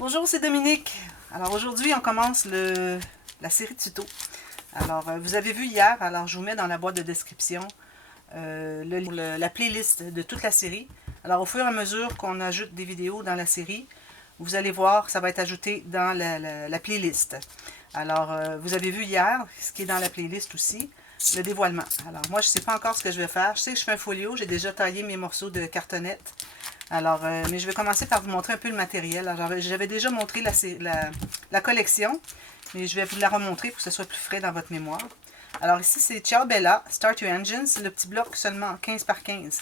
Bonjour, c'est Dominique. Alors aujourd'hui, on commence la série de tutos. Alors, vous avez vu hier, alors je vous mets dans la boîte de description la playlist de toute la série. Alors, au fur et à mesure qu'on ajoute des vidéos dans la série, vous allez voir que ça va être ajouté dans la playlist. Alors, vous avez vu hier, ce qui est dans la playlist aussi, le dévoilement. Alors, moi, je ne sais pas encore ce que je vais faire. Je sais que je fais un folio, j'ai déjà taillé mes morceaux de cartonnette. Alors, mais je vais commencer par vous montrer un peu le matériel. Alors, j'avais déjà montré la collection, mais je vais vous la remontrer pour que ce soit plus frais dans votre mémoire. Alors ici, c'est Ciao Bella, Start Your Engine. C'est le petit bloc seulement 15 par 15.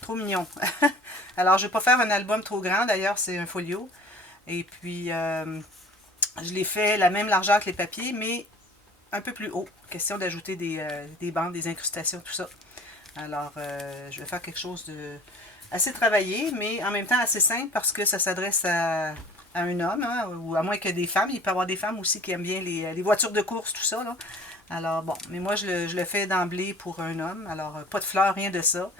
Trop mignon. Alors, je ne vais pas faire un album trop grand. D'ailleurs, c'est un folio. Et puis, je l'ai fait la même largeur que les papiers, mais un peu plus haut. Question d'ajouter des bandes, des incrustations, tout ça. Alors, je vais faire quelque chose de assez travaillé, mais en même temps assez simple parce que ça s'adresse à un homme, hein, ou à moins que des femmes. Il peut y avoir des femmes aussi qui aiment bien les voitures de course, tout ça, là. Alors bon, mais moi je le fais d'emblée pour un homme. Alors pas de fleurs, rien de ça.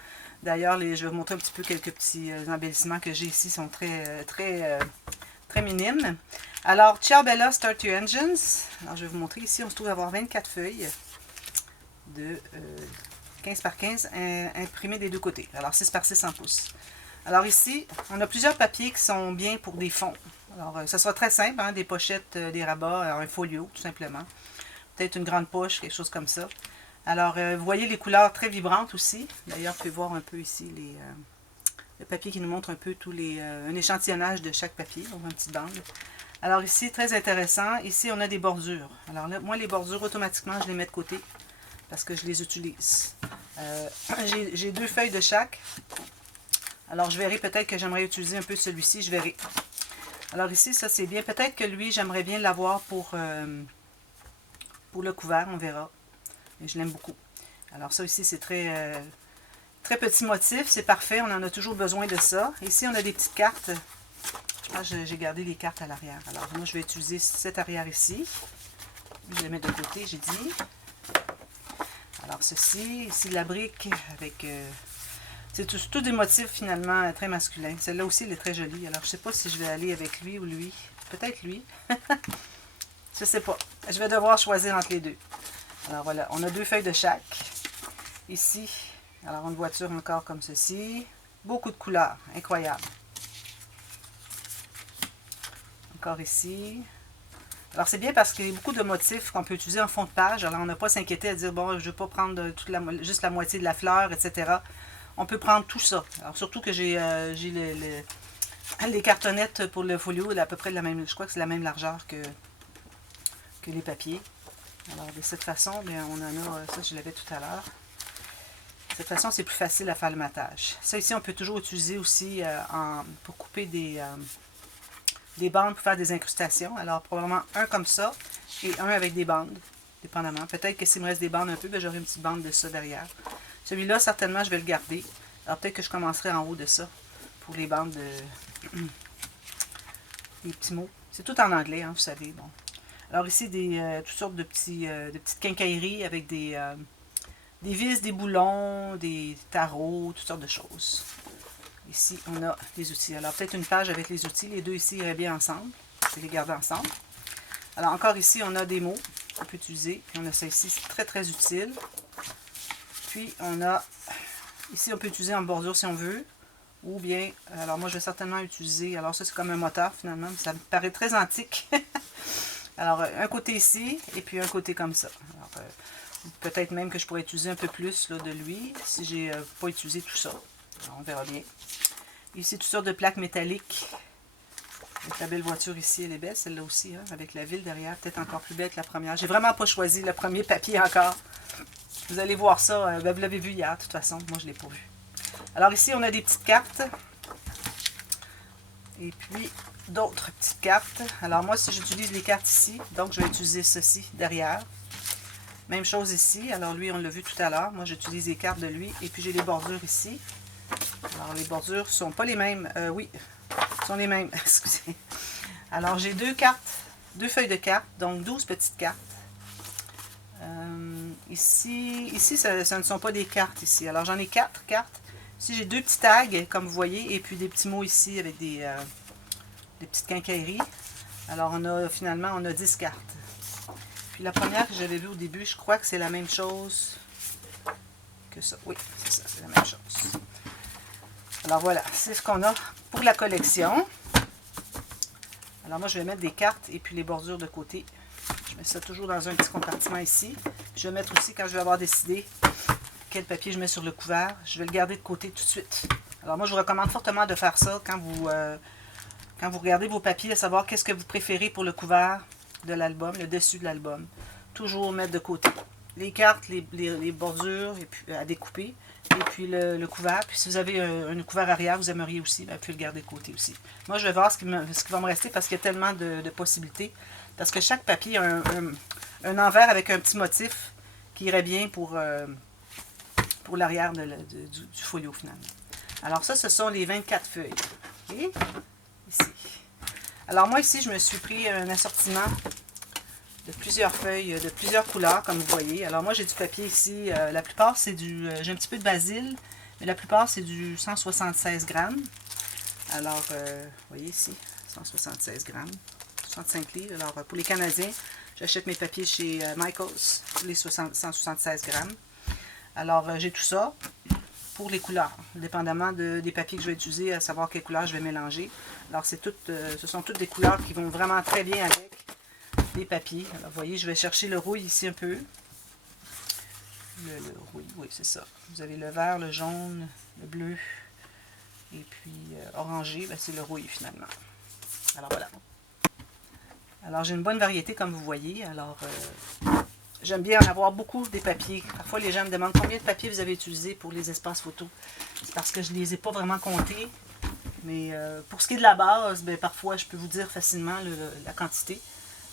D'ailleurs, je vais vous montrer un petit peu quelques petits embellissements que j'ai ici, sont très minimes. Alors, Ciao Bella, Start Your Engines. Alors je vais vous montrer ici, on se trouve avoir 24 feuilles de 15 par 15 imprimé des deux côtés. Alors 6 par 6 en pouces. Alors ici, on a plusieurs papiers qui sont bien pour des fonds. Alors ça sera très simple, hein, des pochettes, des rabats, un folio tout simplement. Peut-être une grande poche, quelque chose comme ça. Alors vous voyez les couleurs très vibrantes aussi. D'ailleurs, vous pouvez voir un peu ici le papier qui nous montre un peu un échantillonnage de chaque papier, donc une petite bande. Alors ici, très intéressant, ici on a des bordures. Alors là, moi les bordures, automatiquement, je les mets de côté parce que je les utilise. J'ai deux feuilles de chaque. Alors, je verrai peut-être que j'aimerais utiliser un peu celui-ci. Je verrai. Alors ici, ça c'est bien. Peut-être que lui, j'aimerais bien l'avoir pour le couvert. On verra. Et je l'aime beaucoup. Alors ça ici, c'est très petit motif. C'est parfait. On en a toujours besoin de ça. Ici, on a des petites cartes. Je pense que j'ai gardé les cartes à l'arrière. Alors moi, je vais utiliser cette arrière ici. Je vais les mettre de côté, j'ai dit. Alors ceci, ici la brique avec... c'est tout des motifs finalement très masculins. Celle-là aussi, elle est très jolie. Alors je ne sais pas si je vais aller avec lui ou lui. Peut-être lui. Je ne sais pas. Je vais devoir choisir entre les deux. Alors voilà, on a deux feuilles de chaque. Ici, alors une voiture encore comme ceci. Beaucoup de couleurs, incroyable. Encore ici. Alors, c'est bien parce qu'il y a beaucoup de motifs qu'on peut utiliser en fond de page. Alors, on n'a pas à s'inquiéter à dire, bon, je ne veux pas prendre juste la moitié de la fleur, etc. On peut prendre tout ça. Alors, surtout que j'ai les cartonnettes pour le folio, à peu près de la même, je crois que c'est la même largeur que les papiers. Alors, de cette façon, bien, on en a, ça je l'avais tout à l'heure. De cette façon, c'est plus facile à faire le matage. Ça ici, on peut toujours utiliser aussi pour couper des bandes pour faire des incrustations. Alors, probablement un comme ça et un avec des bandes, dépendamment. Peut-être que s'il me reste des bandes un peu, j'aurai une petite bande de ça derrière. Celui-là, certainement, je vais le garder. Alors, peut-être que je commencerai en haut de ça pour les bandes des petits mots. C'est tout en anglais, hein, vous savez. Bon. Alors, ici, toutes sortes de petites quincailleries avec des vis, des boulons, des tarots, toutes sortes de choses. Ici, on a des outils. Alors, peut-être une page avec les outils. Les deux ici iraient bien ensemble. Je vais les garder ensemble. Alors, encore ici, on a des mots qu'on peut utiliser. Puis, on a ça ici, c'est très utile. Puis, on a... Ici, on peut utiliser en bordure si on veut. Ou bien... Alors, moi, je vais certainement utiliser... Alors, ça, c'est comme un moteur, finalement. Mais ça me paraît très antique. Alors, un côté ici, et puis un côté comme ça. Alors, peut-être même que je pourrais utiliser un peu plus là, de lui, si j'ai pas utilisé tout ça. Alors, on verra bien. Ici, toutes sortes de plaques métalliques. Avec la belle voiture ici, elle est belle, celle-là aussi, hein, avec la ville derrière, peut-être encore plus belle que la première. J'ai vraiment pas choisi le premier papier encore. Vous allez voir ça, vous l'avez vu hier, de toute façon, moi je ne l'ai pas vu. Alors ici, on a des petites cartes. Et puis, d'autres petites cartes. Alors moi, si j'utilise les cartes ici, donc je vais utiliser ceci derrière. Même chose ici, alors lui, on l'a vu tout à l'heure. Moi, j'utilise les cartes de lui. Et puis, j'ai les bordures ici. Alors, les bordures ne sont pas les mêmes. Oui, sont les mêmes. Excusez. Alors, j'ai deux feuilles de cartes, donc 12 petites cartes. Ici, ça ne sont pas des cartes ici. Alors, j'en ai 4 cartes. Ici, j'ai deux petits tags, comme vous voyez, et puis des petits mots ici avec des des petites quincailleries. Alors finalement on a 10 cartes. Puis la première que j'avais vue au début, je crois que c'est la même chose que ça. Oui, c'est ça, c'est la même chose. Alors voilà, c'est ce qu'on a pour la collection. Alors moi je vais mettre des cartes et puis les bordures de côté. Je mets ça toujours dans un petit compartiment ici. Je vais mettre aussi, quand je vais avoir décidé quel papier je mets sur le couvert, je vais le garder de côté tout de suite. Alors moi je vous recommande fortement de faire ça quand vous regardez vos papiers, à savoir qu'est-ce que vous préférez pour le couvert de l'album, le dessus de l'album. Toujours mettre de côté les cartes, les bordures et puis, à découper, et puis le couvert. Puis si vous avez un couvert arrière, vous aimeriez aussi, vous pouvez le garder de côté aussi. Moi je vais voir ce qui va me rester parce qu'il y a tellement de possibilités. Parce que chaque papier a un envers avec un petit motif qui irait bien pour l'arrière du folio finalement. Alors ça, ce sont les 24 feuilles. Okay? Ici. Alors moi ici, je me suis pris un assortiment de plusieurs feuilles, de plusieurs couleurs, comme vous voyez. Alors moi, j'ai du papier ici. La plupart, c'est du... j'ai un petit peu de basil, mais la plupart, c'est du 176 grammes. Alors, vous voyez ici, 176 grammes, 65 livres. Alors, pour les Canadiens, j'achète mes papiers chez Michaels, les 176 grammes. Alors, j'ai tout ça pour les couleurs, dépendamment des papiers que je vais utiliser, à savoir quelle couleur je vais mélanger. Alors, ce sont toutes des couleurs qui vont vraiment très bien avec les papiers. Alors, vous voyez, je vais chercher le rouille ici un peu. Le rouille, oui, c'est ça. Vous avez le vert, le jaune, le bleu, et puis orangé, ben, c'est le rouille finalement. Alors, voilà. Alors, j'ai une bonne variété, comme vous voyez. Alors, j'aime bien en avoir beaucoup des papiers. Parfois, les gens me demandent combien de papiers vous avez utilisé pour les espaces photos. C'est parce que je ne les ai pas vraiment comptés. Mais pour ce qui est de la base, ben, parfois, je peux vous dire facilement la quantité.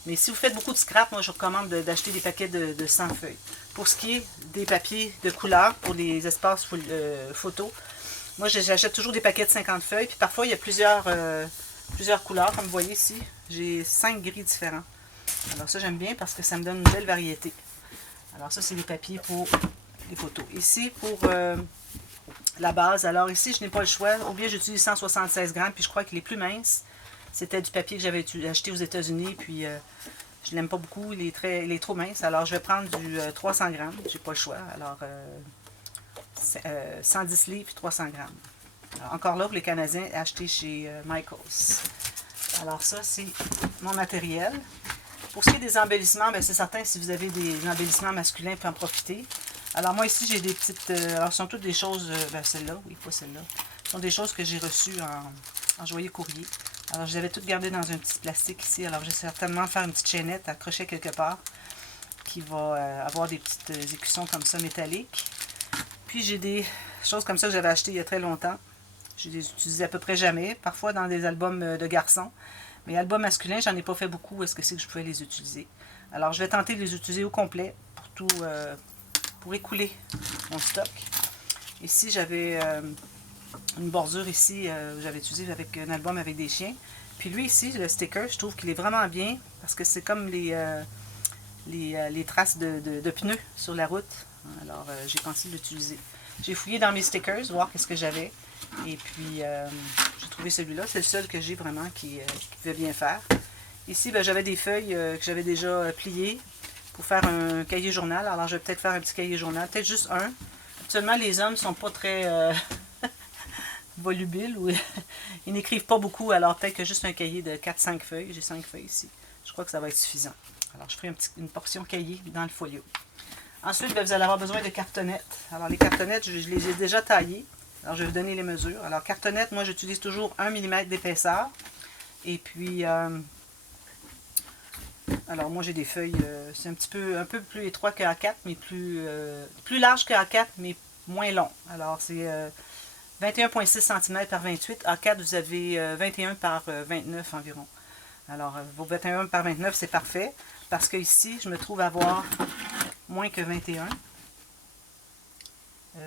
Mais si vous faites beaucoup de scrap, moi, je recommande d'acheter des paquets de 100 feuilles. Pour ce qui est des papiers de couleur pour les espaces photos, moi, j'achète toujours des paquets de 50 feuilles. Puis parfois, il y a plusieurs couleurs, comme vous voyez ici. J'ai 5 gris différents. Alors ça, j'aime bien parce que ça me donne une belle variété. Alors ça, c'est les papiers pour les photos. Ici, pour la base, alors ici, je n'ai pas le choix. Au bien, j'utilise 176 grammes, puis je crois qu'il est plus mince. C'était du papier que j'avais acheté aux États-Unis, puis je l'aime pas beaucoup, il est trop mince. Alors, je vais prendre du 300 grammes, j'ai pas le choix. Alors, 110 livres, puis 300 grammes. Alors, encore là, pour les Canadiens, acheté chez Michaels. Alors ça, c'est mon matériel. Pour ce qui est des embellissements, c'est certain, si vous avez des embellissements masculins, vous pouvez en profiter. Alors moi ici, j'ai des petites... alors ce sont toutes des choses... celle-là, oui, pas celle-là. Ce sont des choses que j'ai reçues en joyeux courrier. Alors je les avais toutes gardées dans un petit plastique ici. Alors je vais certainement faire une petite chaînette accrochée quelque part qui va avoir des petites écussons comme ça métalliques. Puis j'ai des choses comme ça que j'avais achetées il y a très longtemps. Je les utilise à peu près jamais. Parfois dans des albums de garçons. Mais albums masculins, j'en ai pas fait beaucoup. Où est-ce que c'est que je pouvais les utiliser? Alors, je vais tenter de les utiliser au complet pour écouler mon stock. Ici, j'avais une bordure ici, j'avais utilisé avec un album avec des chiens. Puis lui ici, le sticker, je trouve qu'il est vraiment bien parce que c'est comme les traces de pneus sur la route. Alors, j'ai pensé l'utiliser. J'ai fouillé dans mes stickers, voir qu'est-ce que j'avais. Et puis, j'ai trouvé celui-là. C'est le seul que j'ai vraiment qui pouvait bien faire. Ici, j'avais des feuilles que j'avais déjà pliées pour faire un cahier journal. Alors, je vais peut-être faire un petit cahier journal. Peut-être juste un. Actuellement, les hommes ne sont pas très volubiles. Ou ils n'écrivent pas beaucoup. Alors, peut-être que juste un cahier de 4-5 feuilles. J'ai 5 feuilles ici. Je crois que ça va être suffisant. Alors, je ferai une portion cahier dans le folio. Ensuite, vous allez avoir besoin de cartonnettes. Alors, les cartonnettes, je les ai déjà taillées. Alors, je vais vous donner les mesures. Alors, cartonnette, moi, j'utilise toujours 1 mm d'épaisseur. Et puis, alors, moi, j'ai des feuilles, c'est un peu plus étroit que A4, mais plus large que A4, mais moins long. Alors, c'est 21,6 cm par 28. A4, vous avez 21 par 29 environ. Alors, vos 21 par 29, c'est parfait. Parce que ici, je me trouve avoir moins que 21.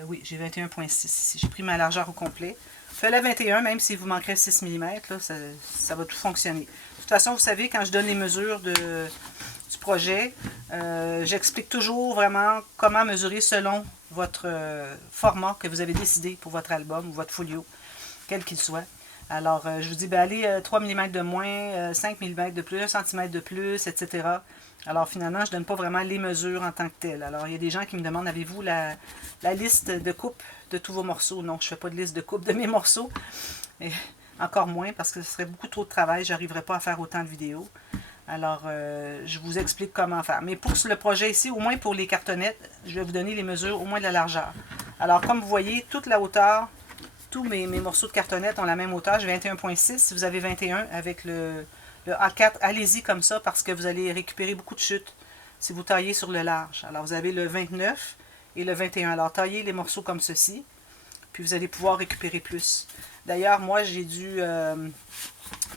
Oui, j'ai 21,6 ici. J'ai pris ma largeur au complet. Faites-le 21, même si vous manquerez 6 mm, là, ça va tout fonctionner. De toute façon, vous savez, quand je donne les mesures du projet, j'explique toujours vraiment comment mesurer selon votre format que vous avez décidé pour votre album ou votre folio, quel qu'il soit. Alors, je vous dis, ben, allez 3 mm de moins, 5 mm de plus, 1 cm de plus, etc. Alors, finalement, je ne donne pas vraiment les mesures en tant que telles. Alors, il y a des gens qui me demandent, avez-vous la liste de coupe de tous vos morceaux? Non, je ne fais pas de liste de coupe de mes morceaux. Et encore moins, parce que ce serait beaucoup trop de travail. Je n'arriverais pas à faire autant de vidéos. Alors, je vous explique comment faire. Mais pour le projet ici, au moins pour les cartonnettes, je vais vous donner les mesures, au moins de la largeur. Alors, comme vous voyez, toute la hauteur, tous mes morceaux de cartonnette ont la même hauteur. J'ai 21,6. Si vous avez 21 avec le A4, allez-y comme ça parce que vous allez récupérer beaucoup de chutes si vous taillez sur le large. Alors, vous avez le 29 et le 21. Alors, taillez les morceaux comme ceci, puis vous allez pouvoir récupérer plus. D'ailleurs, moi, j'ai dû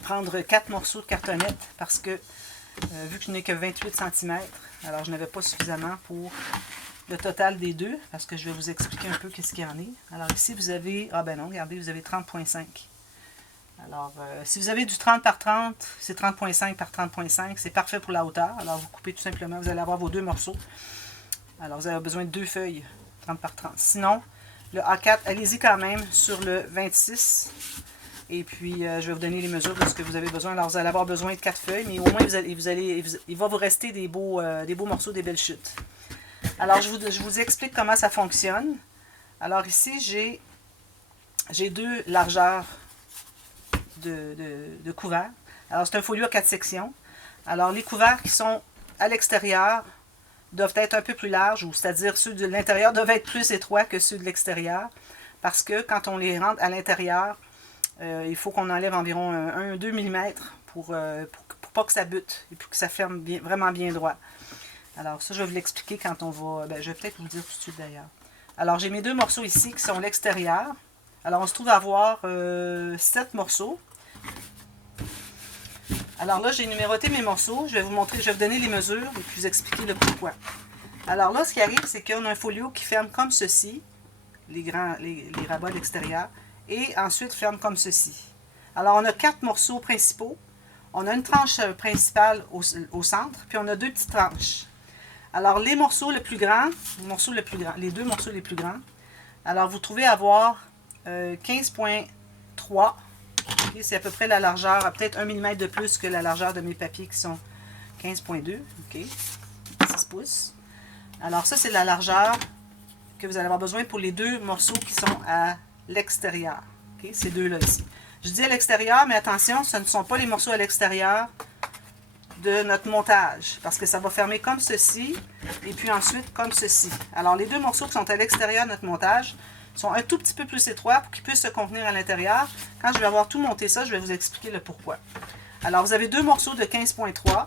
prendre 4 morceaux de cartonnette parce que, vu que je n'ai que 28 cm, alors je n'avais pas suffisamment pour le total des deux, parce que je vais vous expliquer un peu qu'est-ce qu'il y en est. Alors ici, vous avez, ah ben non, regardez, vous avez 30,5. Alors, si vous avez du 30 par 30, c'est 30,5 par 30,5, c'est parfait pour la hauteur. Alors, vous coupez tout simplement, vous allez avoir vos deux morceaux. Alors, vous avez besoin de 2 feuilles, 30 par 30. Sinon, le A4, allez-y quand même sur le 26. Et puis, je vais vous donner les mesures de ce que vous avez besoin. Alors, vous allez avoir besoin de 4 feuilles, mais au moins, il va vous rester des beaux morceaux, des belles chutes. Alors, je vous explique comment ça fonctionne. Alors, ici, j'ai 2 largeurs de couverts. Alors, c'est un folio à 4 sections. Alors, les couverts qui sont à l'extérieur doivent être un peu plus larges, ou c'est-à-dire ceux de l'intérieur doivent être plus étroits que ceux de l'extérieur, parce que quand on les rentre à l'intérieur, il faut qu'on enlève environ 1-2 mm pour pas que ça bute et pour que ça ferme vraiment bien droit. Alors ça, je vais vous l'expliquer quand on va... Ben, je vais peut-être vous le dire tout de suite d'ailleurs. Alors j'ai mes 2 morceaux ici qui sont l'extérieur. Alors on se trouve à avoir 7 morceaux. Alors là, j'ai numéroté mes morceaux. Je vais vous montrer, je vais vous donner les mesures et puis vous expliquer le pourquoi. Alors là, ce qui arrive, c'est qu'on a un folio qui ferme comme ceci, les rabats d'extérieur, et ensuite ferme comme ceci. Alors on a 4 morceaux principaux. On a une tranche principale au centre, puis on a 2 petites tranches. Alors les morceaux les plus grands, les 2 morceaux les plus grands, alors vous trouvez avoir 15,3. Okay, c'est à peu près la largeur, peut-être 1 mm de plus que la largeur de mes papiers qui sont 15,2. OK, 6 pouces. Alors ça, c'est la largeur que vous allez avoir besoin pour les 2 morceaux qui sont à l'extérieur. Okay, ces deux-là ici. Je dis à l'extérieur, mais attention, ce ne sont pas les morceaux à l'extérieur de notre montage, parce que ça va fermer comme ceci, et puis ensuite comme ceci. Alors les 2 morceaux qui sont à l'extérieur de notre montage sont un tout petit peu plus étroits pour qu'ils puissent se contenir à l'intérieur. Quand je vais avoir tout monté ça, je vais vous expliquer le pourquoi. Alors vous avez 2 morceaux de 15,3.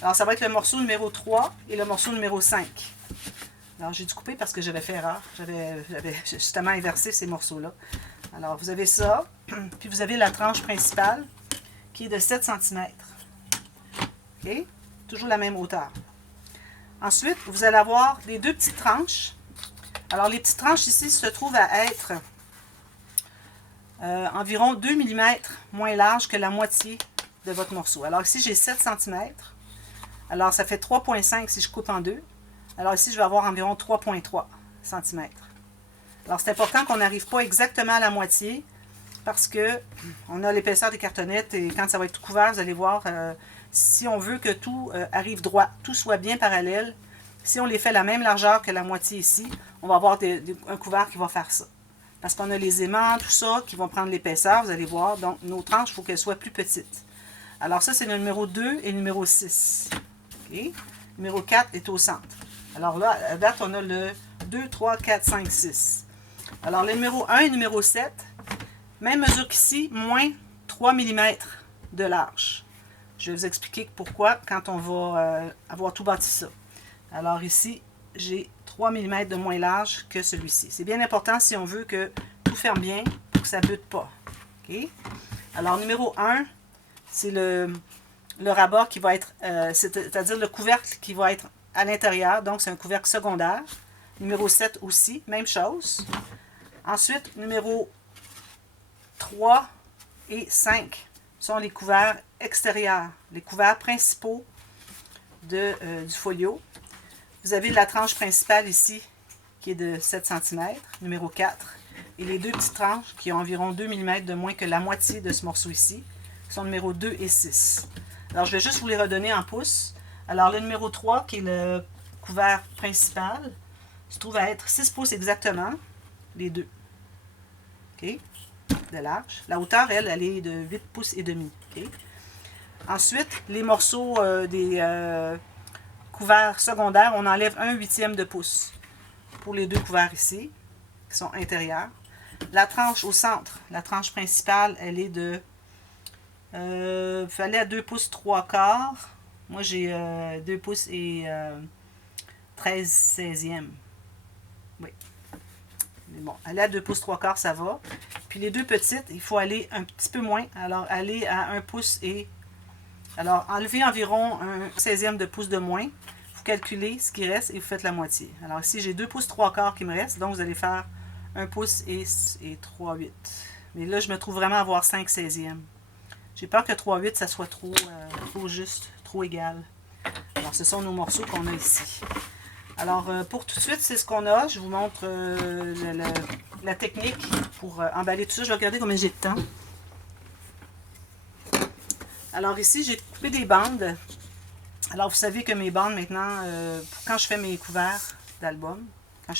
Alors ça va être le morceau numéro 3 et le morceau numéro 5. Alors j'ai dû couper parce que j'avais fait erreur. J'avais justement inversé ces morceaux-là. Alors vous avez ça, puis vous avez la tranche principale qui est de 7 cm. OK? Toujours la même hauteur. Ensuite, vous allez avoir les 2 petites tranches. Alors, les petites tranches ici se trouvent à être environ 2 mm moins larges que la moitié de votre morceau. Alors ici, j'ai 7 cm. Alors, ça fait 3,5 si je coupe en 2. Alors ici, je vais avoir environ 3,3 cm. Alors, c'est important qu'on n'arrive pas exactement à la moitié parce que on a l'épaisseur des cartonnettes et quand ça va être tout couvert, vous allez voir, si on veut que tout arrive droit, tout soit bien parallèle, si on les fait la même largeur que la moitié ici, on va avoir un couvert qui va faire ça. Parce qu'on a les aimants, tout ça, qui vont prendre l'épaisseur, vous allez voir. Donc, nos tranches, il faut qu'elles soient plus petites. Alors ça, c'est le numéro 2 et le numéro 6. Okay? Le numéro 4 est au centre. Alors là, à date, on a le 2, 3, 4, 5, 6. Alors, le numéro 1 et le numéro 7, même mesure qu'ici, moins 3 mm de large. Je vais vous expliquer pourquoi quand on va avoir tout bâti ça. Alors ici, j'ai 3 mm de moins large que celui-ci. C'est bien important si on veut que tout ferme bien pour que ça ne bute pas. Okay? Alors, numéro 1, c'est le rabat qui va être, c'est-à-dire le couvercle qui va être à l'intérieur. Donc, c'est un couvercle secondaire. Numéro 7 aussi, même chose. Ensuite, numéro 3 et 5 sont les couverts extérieurs, les couverts principaux du folio. Vous avez la tranche principale ici qui est de 7 cm, numéro 4. et les deux petites tranches qui ont environ 2 mm de moins que la moitié de ce morceau ici, qui sont numéro 2 et 6. Alors, je vais juste vous les redonner en pouces. Alors, le numéro 3, qui est le couvert principal, se trouve à être 6 pouces exactement, les deux. OK? De large. La hauteur, elle est de 8 pouces et demi. OK? Ensuite, les morceaux des couverts secondaires, on enlève 1/8 de pouce pour les deux couverts ici, qui sont intérieurs. La tranche au centre, la tranche principale, elle est de... fallait à 2 pouces 3/4. Moi, j'ai 2 pouces et 13/16. Oui. Mais bon, aller à 2 pouces 3/4, ça va. Puis les deux petites, il faut aller un petit peu moins. Alors, aller à 1 pouce et... Alors, enlevez environ un 16e de pouce de moins. Vous calculez ce qui reste et vous faites la moitié. Alors ici, j'ai 2 pouces 3/4 qui me restent. Donc, vous allez faire 1 pouce et 3/8. Mais là, je me trouve vraiment à avoir 5/16. J'ai peur que 3/8, ça soit trop juste, trop égal. Alors, ce sont nos morceaux qu'on a ici. Alors, pour tout de suite, c'est ce qu'on a. Je vous montre la technique pour emballer tout ça. Je vais regarder combien j'ai de temps. Alors ici, j'ai coupé des bandes. Alors, vous savez que mes bandes, maintenant, quand je fais mes couverts d'album, quand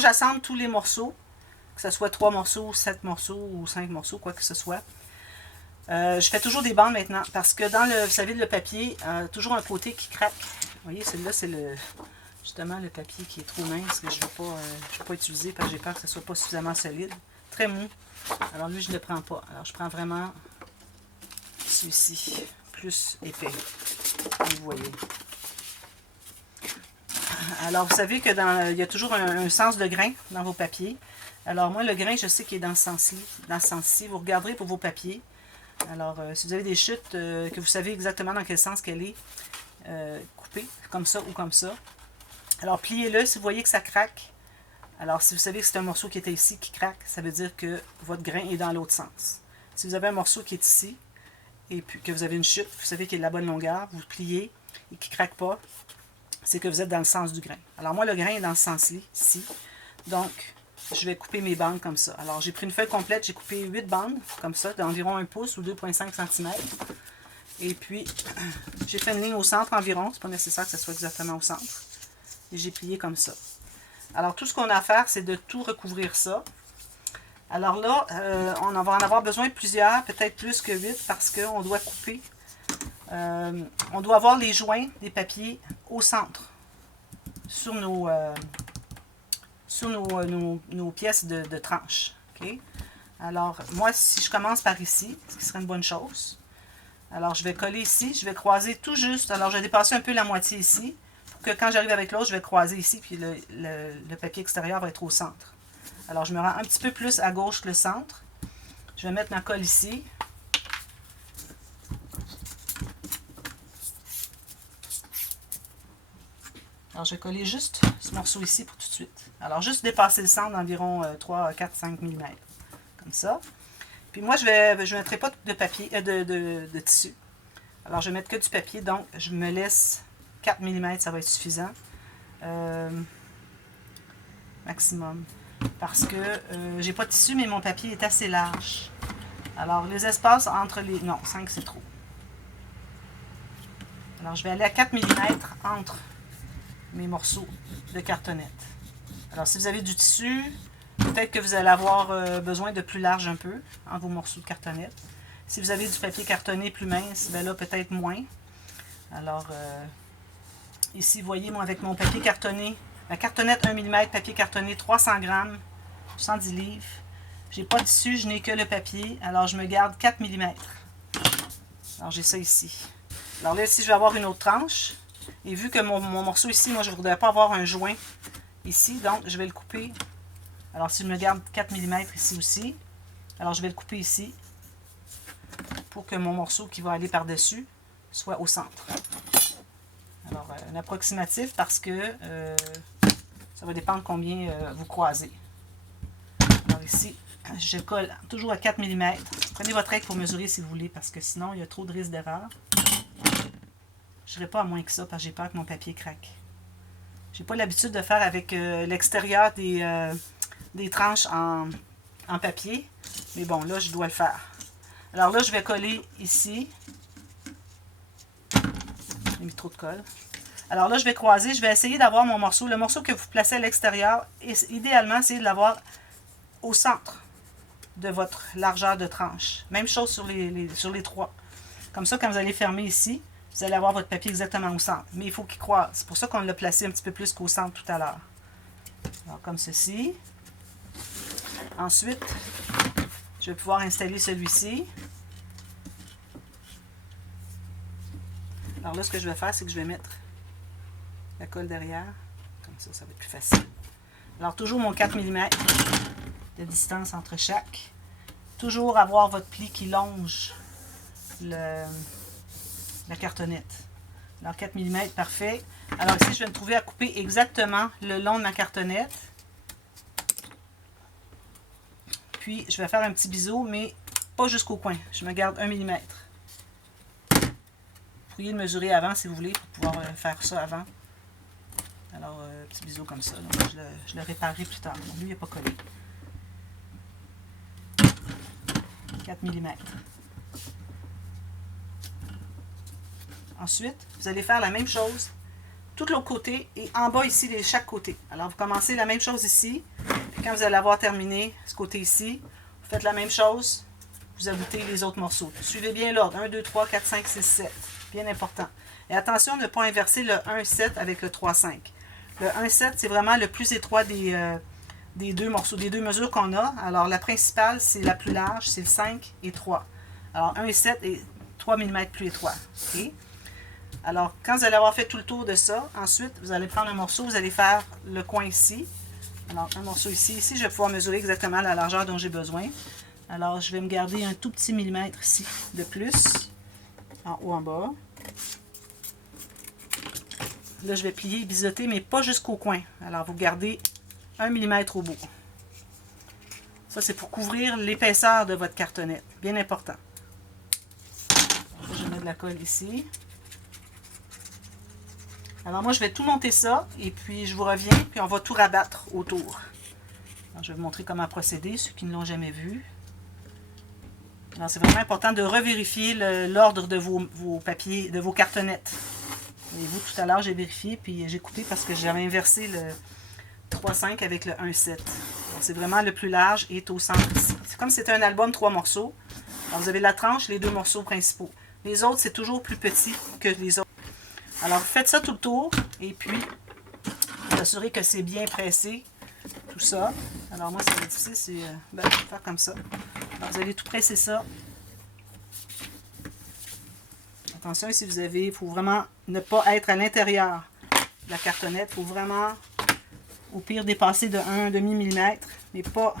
j'assemble tous les morceaux, que ce soit 3 morceaux, 7 morceaux ou 5 morceaux, quoi que ce soit, je fais toujours des bandes maintenant, parce que dans le, vous savez, le papier, toujours un côté qui craque. Vous voyez, celui-là, c'est justement le papier qui est trop mince, que je ne vais pas utiliser, parce que j'ai peur que ce ne soit pas suffisamment solide. Très mou. Alors lui, je ne le prends pas. Alors, je prends vraiment celui-ci, plus épais, comme vous voyez. Alors, vous savez que il y a toujours un sens de grain dans vos papiers. Alors, moi, le grain, je sais qu'il est dans ce sens-ci. Vous regarderez pour vos papiers. Alors, si vous avez des chutes, que vous savez exactement dans quel sens qu'elle est, coupée, comme ça ou comme ça. Alors, pliez-le si vous voyez que ça craque. Alors, si vous savez que c'est un morceau qui était ici qui craque, ça veut dire que votre grain est dans l'autre sens. Si vous avez un morceau qui est ici, et puis que vous avez une chute, vous savez qu'il est de la bonne longueur, vous pliez et qu'il ne craque pas, c'est que vous êtes dans le sens du grain. Alors, moi, le grain est dans ce sens-ci, ici. Donc, je vais couper mes bandes comme ça. Alors, j'ai pris une feuille complète, j'ai coupé 8 bandes, comme ça, d'environ 1 pouce ou 2,5 cm. Et puis, j'ai fait une ligne au centre environ. C'est pas nécessaire que ce soit exactement au centre. Et j'ai plié comme ça. Alors, tout ce qu'on a à faire, c'est de tout recouvrir ça. Alors là, on va en avoir besoin de plusieurs, peut-être plus que 8, parce qu'on doit couper. On doit avoir les joints des papiers au centre, sur nos pièces de tranche. Okay? Alors, moi, si je commence par ici, ce qui serait une bonne chose, alors je vais coller ici, je vais croiser tout juste. Alors, je vais dépasser un peu la moitié ici, pour que quand j'arrive avec l'autre, je vais croiser ici, puis le papier extérieur va être au centre. Alors, je me rends un petit peu plus à gauche que le centre. Je vais mettre ma colle ici. Alors, je vais coller juste ce morceau ici pour tout de suite. Alors, juste dépasser le centre d'environ 3, 4, 5 mm. Comme ça. Puis moi, je ne mettrai pas de papier, de tissu. Alors, je vais mettre que du papier. Donc, je me laisse 4 mm, ça va être suffisant. Maximum. Parce que j'ai pas de tissu, mais mon papier est assez large. Alors, les espaces entre les... Non, 5, c'est trop. Alors, je vais aller à 4 mm entre mes morceaux de cartonnette. Alors, si vous avez du tissu, peut-être que vous allez avoir besoin de plus large un peu en vos morceaux de cartonnette. Si vous avez du papier cartonné plus mince, ben là, peut-être moins. Alors, ici, vous voyez, moi, avec mon papier cartonné, la cartonnette 1 mm, papier cartonné 300 grammes, 110 livres. J'ai pas de tissu, je n'ai que le papier. Alors, je me garde 4 mm. Alors, j'ai ça ici. Alors là, ici, je vais avoir une autre tranche. Et vu que mon morceau ici, moi, je ne voudrais pas avoir un joint ici, donc je vais le couper. Alors, si je me garde 4 mm ici aussi, alors je vais le couper ici pour que mon morceau qui va aller par-dessus soit au centre. Alors, un approximatif parce que ça va dépendre combien vous croisez. Alors ici, je colle toujours à 4 mm. Prenez votre règle pour mesurer si vous voulez, parce que sinon, il y a trop de risque d'erreur. Je n'irai pas à moins que ça, parce que j'ai peur que mon papier craque. J'ai pas l'habitude de faire avec l'extérieur des des tranches en papier. Mais bon, là, je dois le faire. Alors là, je vais coller ici. J'ai mis trop de colle. Alors là, je vais croiser. Je vais essayer d'avoir mon morceau. Le morceau que vous placez à l'extérieur, idéalement, c'est de l'avoir au centre de votre largeur de tranche. Même chose sur les trois. Comme ça, quand vous allez fermer ici, vous allez avoir votre papier exactement au centre. Mais il faut qu'il croise. C'est pour ça qu'on l'a placé un petit peu plus qu'au centre tout à l'heure. Alors, comme ceci. Ensuite, je vais pouvoir installer celui-ci. Alors là, ce que je vais faire, c'est que je vais mettre la colle derrière. Comme ça, ça va être plus facile. Alors, toujours mon 4 mm de distance entre chaque. Toujours avoir votre pli qui longe la cartonnette. Alors, 4 mm, parfait. Alors ici, je vais me trouver à couper exactement le long de ma cartonnette. Puis, je vais faire un petit biseau, mais pas jusqu'au coin. Je me garde 1 mm. Vous pourriez le mesurer avant si vous voulez, pour pouvoir faire ça avant. Alors, petit biseau comme ça. Donc, je le réparerai plus tard. Donc, lui, il n'est pas collé. 4 mm. Ensuite, vous allez faire la même chose tout l'autre côté et en bas ici de chaque côté. Alors, vous commencez la même chose ici. Puis quand vous allez avoir terminé ce côté ici, vous faites la même chose. Vous ajoutez les autres morceaux. Suivez bien l'ordre. 1, 2, 3, 4, 5, 6, 7. Bien important. Et attention à ne pas inverser le 1, 7 avec le 3, 5. Le 1, 7, c'est vraiment le plus étroit des deux morceaux, des deux mesures qu'on a. Alors, la principale, c'est la plus large, c'est le 5 et 3. Alors, 1 et 7 est 3 mm plus étroit. OK? Alors, quand vous allez avoir fait tout le tour de ça, ensuite, vous allez prendre un morceau, vous allez faire le coin ici. Alors, un morceau ici. Ici, je vais pouvoir mesurer exactement la largeur dont j'ai besoin. Alors, je vais me garder un tout petit millimètre ici de plus, en haut, en bas. Là, je vais plier et biseauter, mais pas jusqu'au coin. Alors, vous gardez 1 mm au bout. Ça, c'est pour couvrir l'épaisseur de votre cartonnette. Bien important. Je vais mettre de la colle ici. Alors, moi, je vais tout monter ça, et puis je vous reviens, puis on va tout rabattre autour. Alors, je vais vous montrer comment procéder, ceux qui ne l'ont jamais vu. Alors, c'est vraiment important de revérifier l'ordre de vos papiers, de vos cartonnettes. Voyez-vous, tout à l'heure, j'ai vérifié, puis j'ai coupé parce que j'avais inversé le 3,5 avec le 1,7. C'est vraiment le plus large et est au centre ici. C'est comme si c'était un album 3 morceaux. Alors, vous avez la tranche, les 2 morceaux principaux. Les autres, c'est toujours plus petit que les autres. Alors, faites ça tout le tour, et puis, vous assurez que c'est bien pressé, tout ça. Alors, moi, ça va être difficile, c'est faire comme ça. Alors, vous allez tout presser ça. Attention, si vous avez, il faut vraiment ne pas être à l'intérieur de la cartonnette. Il faut vraiment, au pire, dépasser de 1,5 mm, mais pas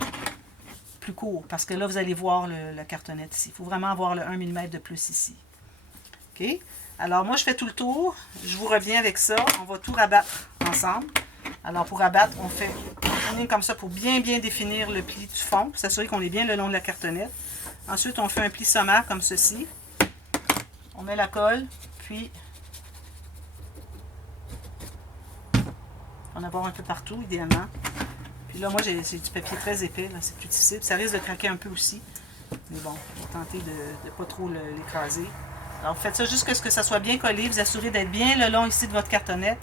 plus court, parce que là, vous allez voir la cartonnette ici. Il faut vraiment avoir le 1 mm de plus ici. OK? Alors, moi, je fais tout le tour. Je vous reviens avec ça. On va tout rabattre ensemble. Alors, pour rabattre, on fait une ligne comme ça pour bien définir le pli du fond, pour s'assurer qu'on est bien le long de la cartonnette. Ensuite, on fait un pli sommaire comme ceci. On met la colle, puis on en avoir un peu partout, idéalement. Puis là, moi, j'ai du papier très épais. C'est plus difficile. Ça risque de craquer un peu aussi. Mais bon, on va tenter de ne pas trop l'écraser. Alors, vous faites ça jusqu'à ce que ça soit bien collé. Vous assurez d'être bien le long ici de votre cartonnette.